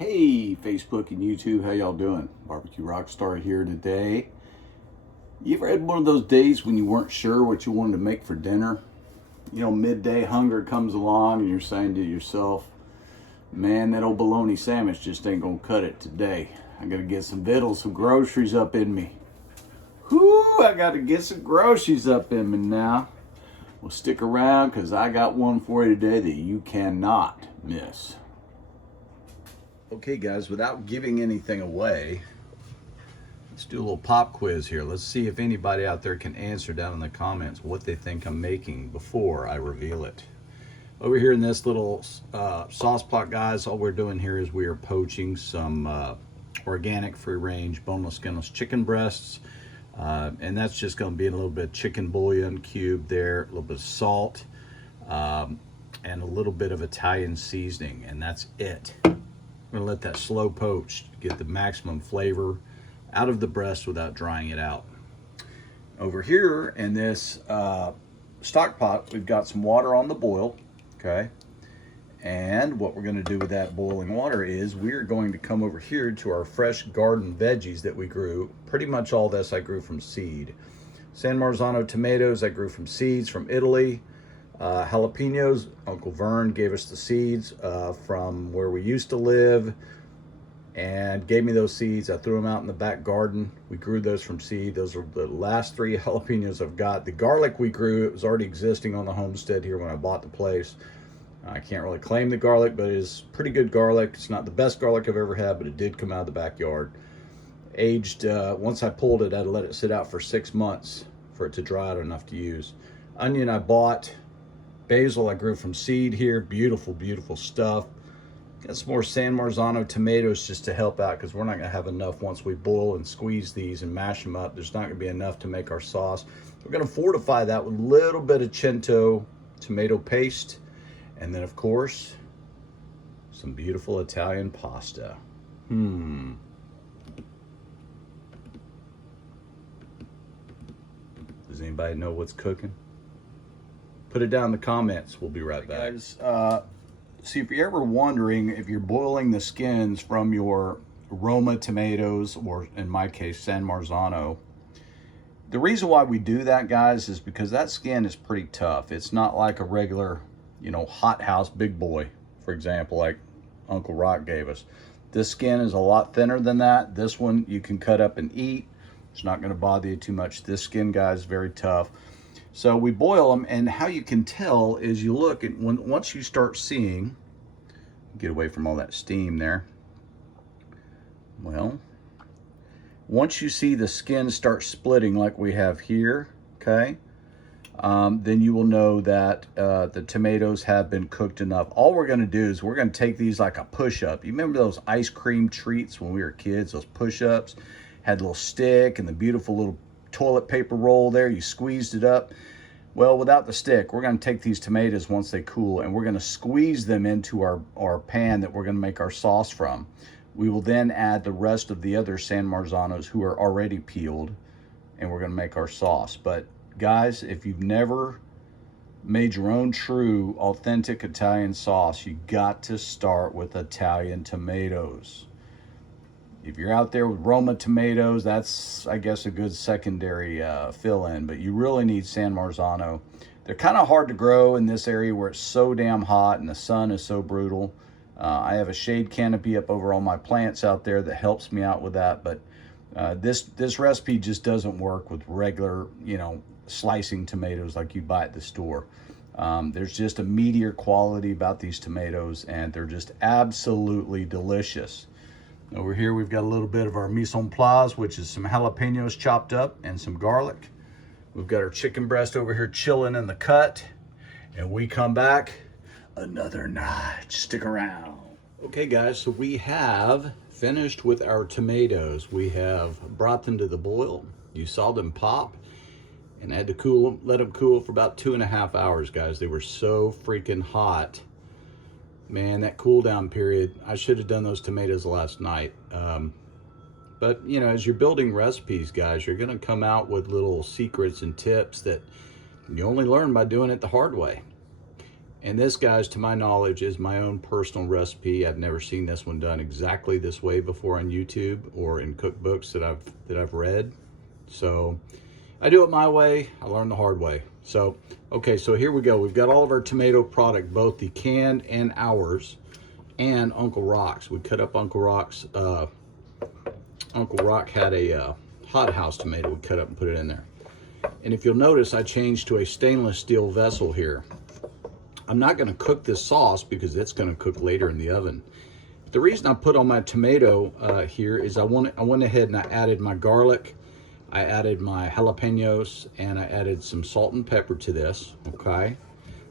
Hey, Facebook and YouTube, how y'all doing? Barbecue Rockstar here today. You ever had one of those days when you weren't sure what you wanted to make for dinner? You know, midday hunger comes along and you're saying to yourself, man, that old bologna sandwich just ain't gonna cut it today. I gotta get some victuals, some groceries up in me. Whoo, I gotta get some groceries up in me now. Well, stick around because I got one for you today that you cannot miss. Okay guys, without giving anything away, let's do a little pop quiz here. Let's see if anybody out there can answer down in the comments what they think I'm making before I reveal it. Over here in this little sauce pot, guys, all we're doing here is we are poaching some organic, free-range, boneless, skinless chicken breasts. And that's just going to be a little bit of chicken bouillon cube there, a little bit of salt, and a little bit of Italian seasoning, and that's it. I'm going to let that slow poach get the maximum flavor out of the breast without drying it out. Over here in this stock pot, we've got some water on the boil, okay? And what we're going to do with that boiling water is we're going to come over here to our fresh garden veggies that we grew. Pretty much all this I grew from seed. San Marzano tomatoes I grew from seeds from Italy. Jalapenos, Uncle Vern gave us the seeds from where we used to live and gave me those seeds. I threw them out in the back garden. We grew those from seed. Those are the last 3 jalapenos I've got. The garlic we grew, it was already existing on the homestead here when I bought the place. I can't really claim the garlic, but it is pretty good garlic. It's not the best garlic I've ever had, but it did come out of the backyard. Aged, once I pulled it, I had to let it sit out for 6 months for it to dry out enough to use. Onion I bought. Basil I grew from seed here. Beautiful, beautiful stuff. Got some more San Marzano tomatoes just to help out because we're not going to have enough once we boil and squeeze these and mash them up. There's not going to be enough to make our sauce. We're going to fortify that with a little bit of Cento tomato paste. And then, of course, some beautiful Italian pasta. Does anybody know what's cooking? Put it down in the comments. We'll be right back. Guys, see, if you're ever wondering if you're boiling the skins from your Roma tomatoes, or in my case, San Marzano, the reason why we do that, guys, is because that skin is pretty tough. It's not like a regular, you know, hot house big boy, for example, like Uncle Rock gave us. This skin is a lot thinner than that. This one you can cut up and eat. It's not going to bother you too much. This skin, guys, is very tough. So we boil them, and how you can tell is you look at once you start seeing, get away from all that steam there. Well, once you see the skin start splitting like we have here, okay, then you will know that the tomatoes have been cooked enough. All we're going to do is we're going to take these like a push-up. You remember those ice cream treats when we were kids, those push-ups? Had a little stick and the beautiful little toilet paper roll there. You squeezed it up. Well, without the stick, we're going to take these tomatoes once they cool, and we're going to squeeze them into our pan that we're going to make our sauce from. We will then add the rest of the other San Marzanos who are already peeled, and we're going to make our sauce. But guys, if you've never made your own true, authentic Italian sauce, you got to start with Italian tomatoes. If you're out there with Roma tomatoes, that's, I guess, a good secondary fill-in, but you really need San Marzano. They're kind of hard to grow in this area where it's so damn hot and the sun is so brutal. I have a shade canopy up over all my plants out there that helps me out with that, but this recipe just doesn't work with regular, you know, slicing tomatoes like you buy at the store. There's just a meatier quality about these tomatoes, and they're just absolutely delicious. Over here, we've got a little bit of our mise en place, which is some jalapenos chopped up and some garlic. We've got our chicken breast over here chilling in the cut, and we come back another notch. Stick around. Okay, guys, so we have finished with our tomatoes. We have brought them to the boil. You saw them pop, and I had to cool them, let them cool for about 2.5 hours, guys. They were so freaking hot. Man, that cool down period, I should have done those tomatoes last night. But, you know, as you're building recipes, guys, you're going to come out with little secrets and tips that you only learn by doing it the hard way. And this, guys, to my knowledge, is my own personal recipe. I've never seen this one done exactly this way before on YouTube or in cookbooks that I've read. So I do it my way. I learned the hard way. So, okay, so here we go. We've got all of our tomato product, both the canned and ours, and Uncle Rock's. We cut up Uncle Rock's. Uncle Rock had a hot house tomato. We cut up and put it in there. And if you'll notice, I changed to a stainless steel vessel here. I'm not going to cook this sauce because it's going to cook later in the oven. The reason I put on my tomato here is I went ahead and I added my garlic, I added my jalapenos, and I added some salt and pepper to this, okay?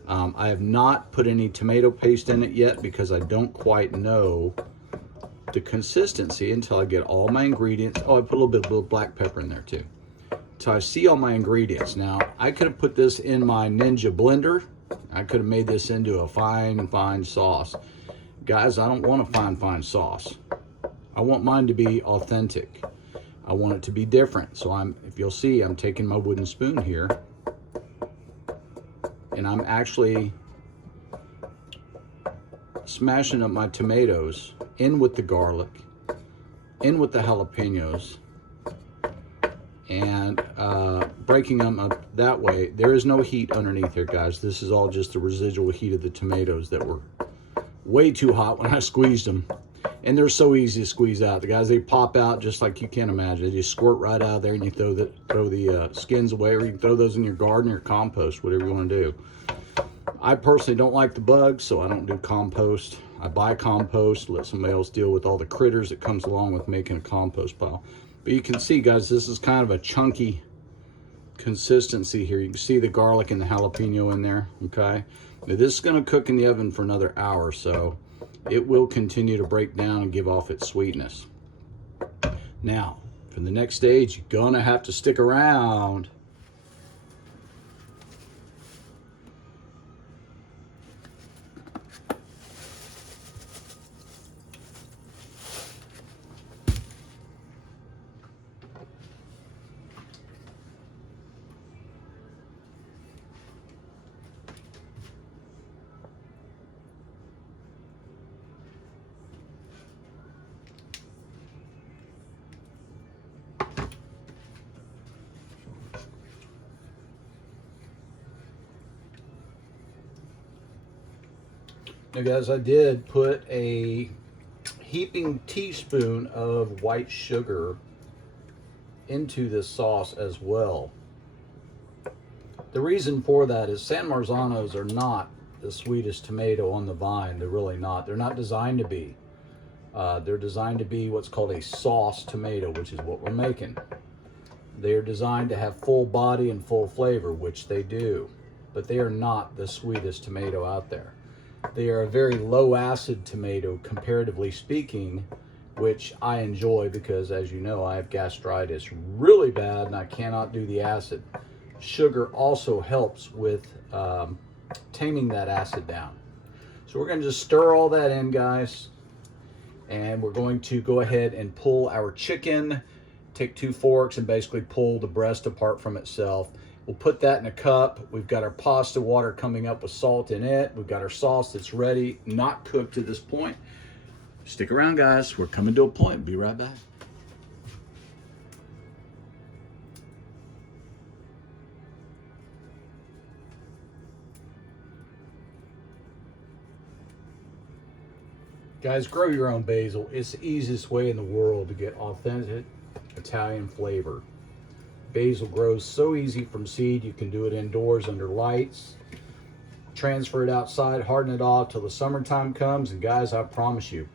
I have not put any tomato paste in it yet because I don't quite know the consistency until I get all my ingredients. Oh, I put a little bit of black pepper in there too. So I see all my ingredients. Now, I could have put this in my Ninja blender. I could have made this into a fine sauce. Guys, I don't want a fine sauce. I want mine to be authentic. I want it to be different. So if you'll see, I'm taking my wooden spoon here and I'm actually smashing up my tomatoes in with the garlic, in with the jalapenos, and breaking them up that way. There is no heat underneath here, guys. This is all just the residual heat of the tomatoes that were way too hot when I squeezed them. And they're so easy to squeeze out. The guys, they pop out just like you can't imagine. They just squirt right out of there and you throw the skins away, or you can throw those in your garden or compost, whatever you want to do. I personally don't like the bugs, so I don't do compost. I buy compost, let somebody else deal with all the critters that comes along with making a compost pile. But you can see, guys, this is kind of a chunky consistency here. You can see the garlic and the jalapeno in there, okay? Now, this is going to cook in the oven for another hour, so it will continue to break down and give off its sweetness. Now, for the next stage, you're going to have to stick around. Now, guys, I did put a heaping teaspoon of white sugar into this sauce as well. The reason for that is San Marzanos are not the sweetest tomato on the vine. They're really not. They're not designed to be. They're designed to be what's called a sauce tomato, which is what we're making. They're designed to have full body and full flavor, which they do, but they are not the sweetest tomato out there. They are a very low acid tomato, comparatively speaking, which I enjoy because, as you know, I have gastritis really bad and I cannot do the acid. Sugar also helps with taming that acid down. So we're going to just stir all that in, guys, and we're going to go ahead and pull our chicken, take 2 forks and basically pull the breast apart from itself. We'll put that in a cup. We've got our pasta water coming up with salt in it. We've got our sauce that's ready, not cooked to this point. Stick around, guys. We're coming to a point. Be right back. Guys, grow your own basil. It's the easiest way in the world to get authentic Italian flavor. Basil grows so easy from seed. You can do it indoors under lights. Transfer it outside, harden it off till the summertime comes, and guys, I promise you.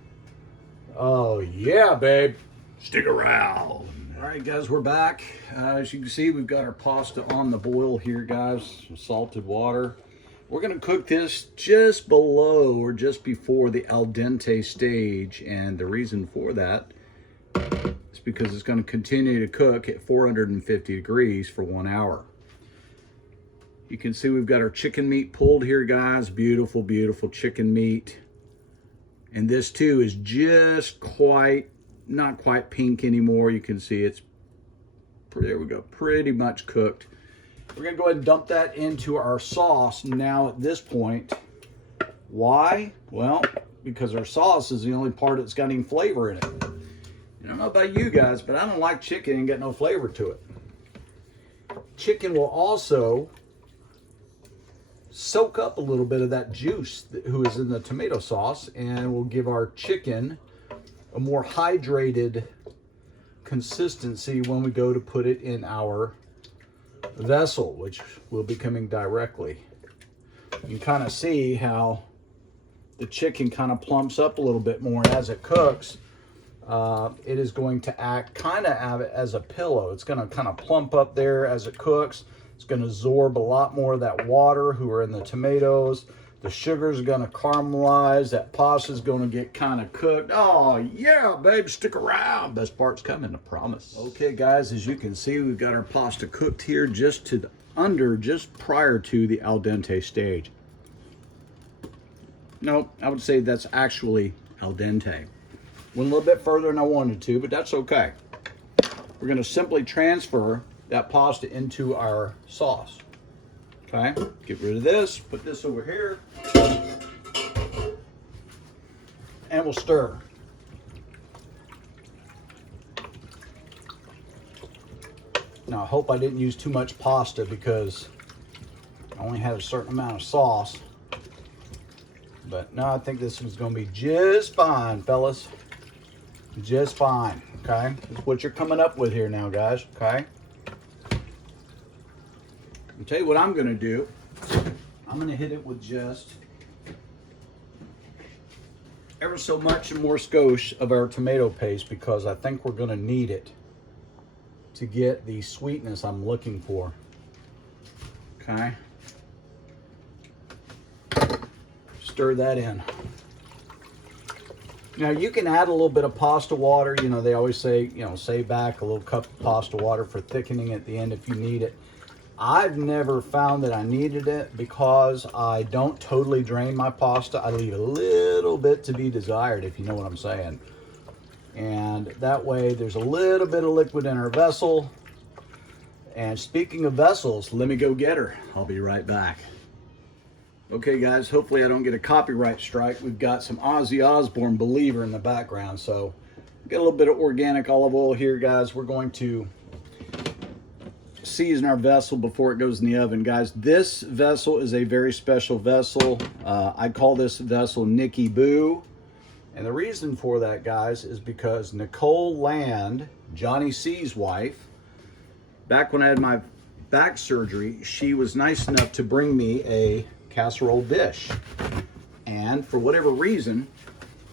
Oh yeah, babe. Stick around. All right, guys, we're back. As you can see, we've got our pasta on the boil here, guys. Some salted water. We're gonna cook this just below or just before the al dente stage, and the reason for that is because it's going to continue to cook at 450 degrees for 1 hour. You can see we've got our chicken meat pulled here, guys. Beautiful, beautiful chicken meat. And this too is just not quite pink anymore. You can see it's, there we go, pretty much cooked. We're gonna go ahead and dump that into our sauce. Now at this point, Why? Well, because our sauce is the only part that's got any flavor in it. And I don't know about you guys, but I don't like chicken and get no flavor to it. Chicken will also soak up a little bit of that juice who is in the tomato sauce, and will give our chicken a more hydrated consistency when we go to put it in our vessel, which will be coming directly. You can kind of see how the chicken kind of plumps up a little bit more, and as it cooks, it is going to act kind of as a pillow. It's going to kind of plump up there as it cooks. It's going to absorb a lot more of that water who are in the tomatoes. The sugar's going to caramelize. That pasta's going to get kind of cooked. Oh, yeah, babe, stick around. Best part's coming, I promise. Okay, guys, as you can see, we've got our pasta cooked here just prior to the al dente stage. No, I would say that's actually al dente. Went a little bit further than I wanted to, but that's okay. We're going to simply transfer that pasta into our sauce. Okay, get rid of this, put this over here, and we'll stir. Now, I hope I didn't use too much pasta because I only had a certain amount of sauce. But no, I think this is going to be just fine, fellas. Just fine, okay? That's what you're coming up with here now, guys, okay? I'll tell you what I'm going to do. I'm going to hit it with just ever so much more skosh of our tomato paste, because I think we're going to need it to get the sweetness I'm looking for. Okay. Stir that in. Now you can add a little bit of pasta water. You know, they always say, you know, save back a little cup of pasta water for thickening at the end if you need it. I've never found that I needed it because I don't totally drain my pasta. I leave a little bit to be desired, if you know what I'm saying. And that way there's a little bit of liquid in our vessel. And speaking of vessels, let me go get her. I'll be right back. Okay guys, hopefully I don't get a copyright strike. We've got some Ozzy Osbourne Believer in the background. So got a little bit of organic olive oil here, guys. We're going to season our vessel before it goes in the oven. Guys, this vessel is a very special vessel. I call this vessel Nicky Boo. And the reason for that, guys, is because Nicole Land, Johnny C's wife, back when I had my back surgery, she was nice enough to bring me a casserole dish. And for whatever reason,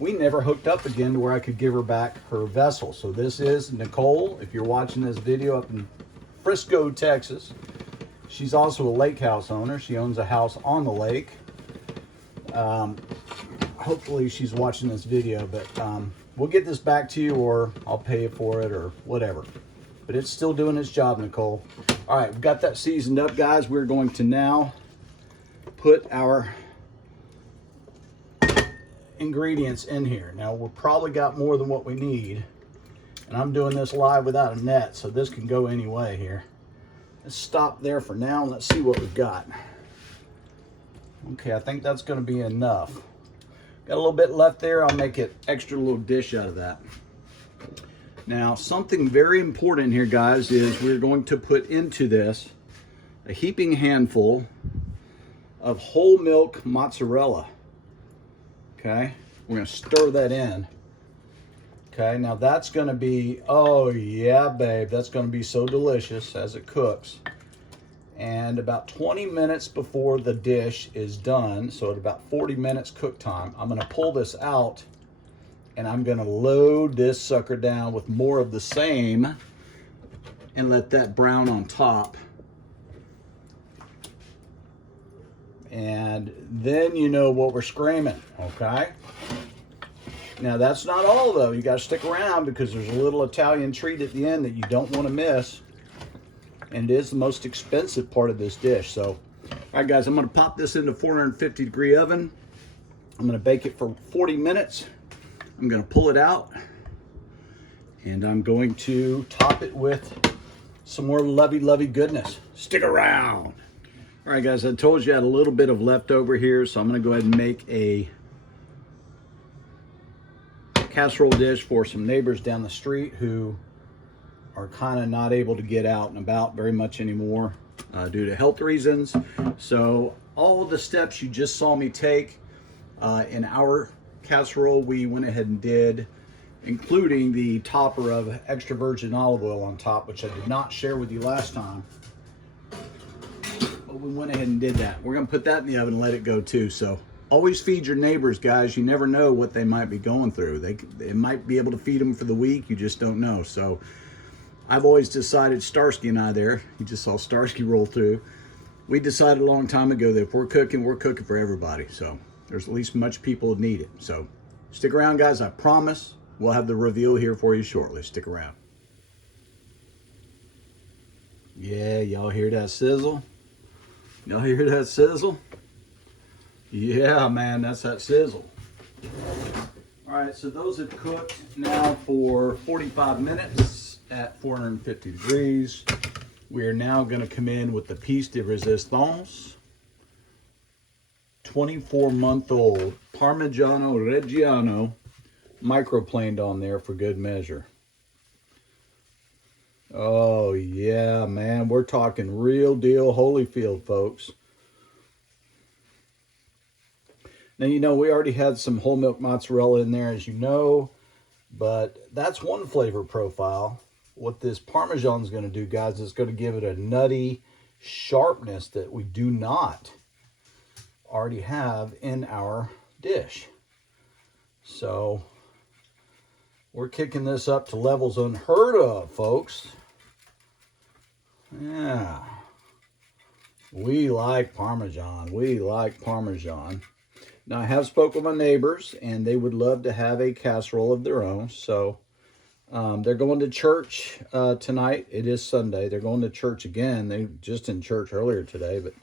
we never hooked up again to where I could give her back her vessel. So this is Nicole. If you're watching this video up in Frisco, Texas, she's also a lake house owner. She owns a house on the lake. Hopefully she's watching this video, but we'll get this back to you, or I'll pay you for it, or whatever. But it's still doing its job, Nicole. All right, we've got that seasoned up, guys. We're going to now put our ingredients in here. Now, we've probably got more than what we need, and I'm doing this live without a net, so this can go any way here. Let's stop there for now, and let's see what we've got. Okay, I think that's going to be enough. Got a little bit left there. I'll make it extra little dish out of that. Now, something very important here, guys, is we're going to put into this a heaping handful of whole milk mozzarella. Okay, we're going to stir that in. Okay, now that's going to be, oh yeah, babe, that's going to be so delicious as it cooks. And about 20 minutes before the dish is done, so at about 40 minutes cook time, I'm going to pull this out and I'm going to load this sucker down with more of the same and let that brown on top. And then you know what we're screaming, okay? Now that's not all though. You got to stick around because there's a little Italian treat at the end that you don't want to miss. And it is the most expensive part of this dish. So, all right guys, I'm going to pop this into 450 degree oven. I'm going to bake it for 40 minutes. I'm going to pull it out and I'm going to top it with some more lovey goodness. Stick around. All right, guys, I told you I had a little bit of leftover here, so I'm going to go ahead and make a casserole dish for some neighbors down the street who are kind of not able to get out and about very much anymore due to health reasons. So all the steps you just saw me take in our casserole, we went ahead and did, including the topper of extra virgin olive oil on top, which I did not share with you last time. But we went ahead and did that. We're gonna put that in the oven and let it go too. So always feed your neighbors, guys. You never know what they might be going through. They might be able to feed them for the week. You just don't know. So I've always decided, Starsky and I there, you just saw Starsky roll through. We decided a long time ago that if we're cooking for everybody. So there's at least much people need it. So stick around, guys. I promise we'll have the reveal here for you shortly. Stick around. Yeah, y'all hear that sizzle? Y'all hear that sizzle? Yeah, man, that's that sizzle. All right, so those have cooked now for 45 minutes at 450 degrees. We are now going to come in with the piece de resistance, 24-month-old Parmigiano Reggiano, microplaned on there for good measure. Oh yeah, man, we're talking real deal Holyfield, folks. Now, you know, we already had some whole milk mozzarella in there, as you know, but that's one flavor profile. What this Parmesan is going to do, guys, is going to give it a nutty sharpness that we do not already have in our dish. So we're kicking this up to levels unheard of, folks. Yeah. We like Parmesan. We like Parmesan. Now, I have spoken with my neighbors, and they would love to have a casserole of their own. So they're going to church tonight. It is Sunday. They're going to church again. They were just in church earlier today, but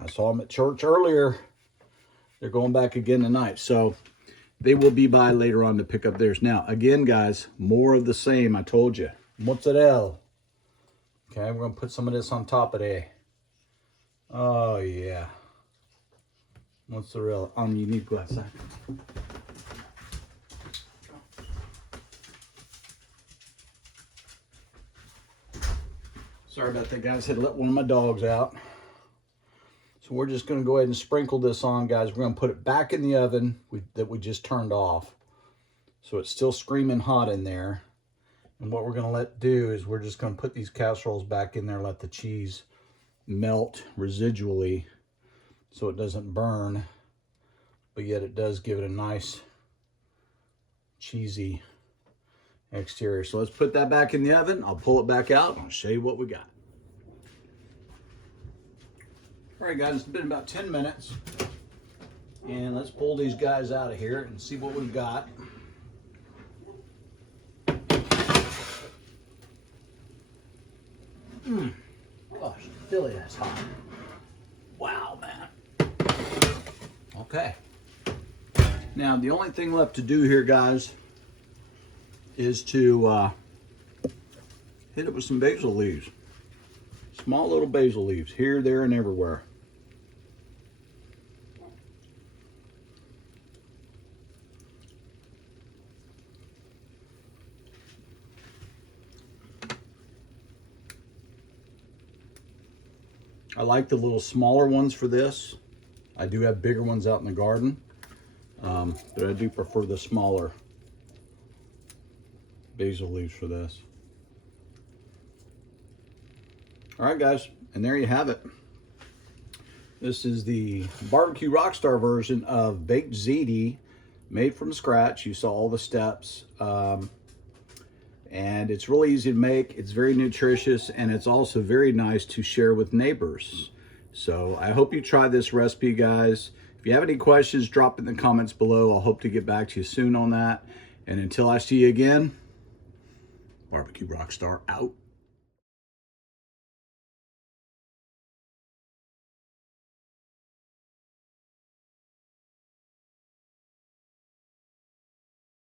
I saw them at church earlier. They're going back again tonight. So they will be by later on to pick up theirs. Now, again, guys, more of the same. I told you. Mozzarella. Okay, we're going to put some of this on top of there. Oh, yeah. Mozzarella. You need to go outside. Sorry about that, guys. Had to let one of my dogs out. So we're just going to go ahead and sprinkle this on, guys. We're going to put it back in the oven that we just turned off. So it's still screaming hot in there. And what we're going to let do is we're just going to put these casseroles back in there, let the cheese melt residually so it doesn't burn, but yet it does give it a nice cheesy exterior. So let's put that back in the oven. I'll pull it back out and I'll show you what we got. All right, guys, it's been about 10 minutes. And let's pull these guys out of here and see what we've got. Gosh, Philly, that's hot. Wow, man. Okay. Now, the only thing left to do here, guys, is to hit it with some basil leaves. Small little basil leaves here, there, and everywhere. I like the little smaller ones for this. I do have bigger ones out in the garden, but I do prefer the smaller basil leaves for this. All right, guys, and there you have it. This is the barbecue rockstar version of baked ziti, made from scratch. You saw all the steps. And it's really easy to make. It's very nutritious, and it's also very nice to share with neighbors. So I hope you try this recipe, guys. If you have any questions, drop it in the comments below. I'll hope to get back to you soon on that. And until I see you again, Barbecue Rockstar out.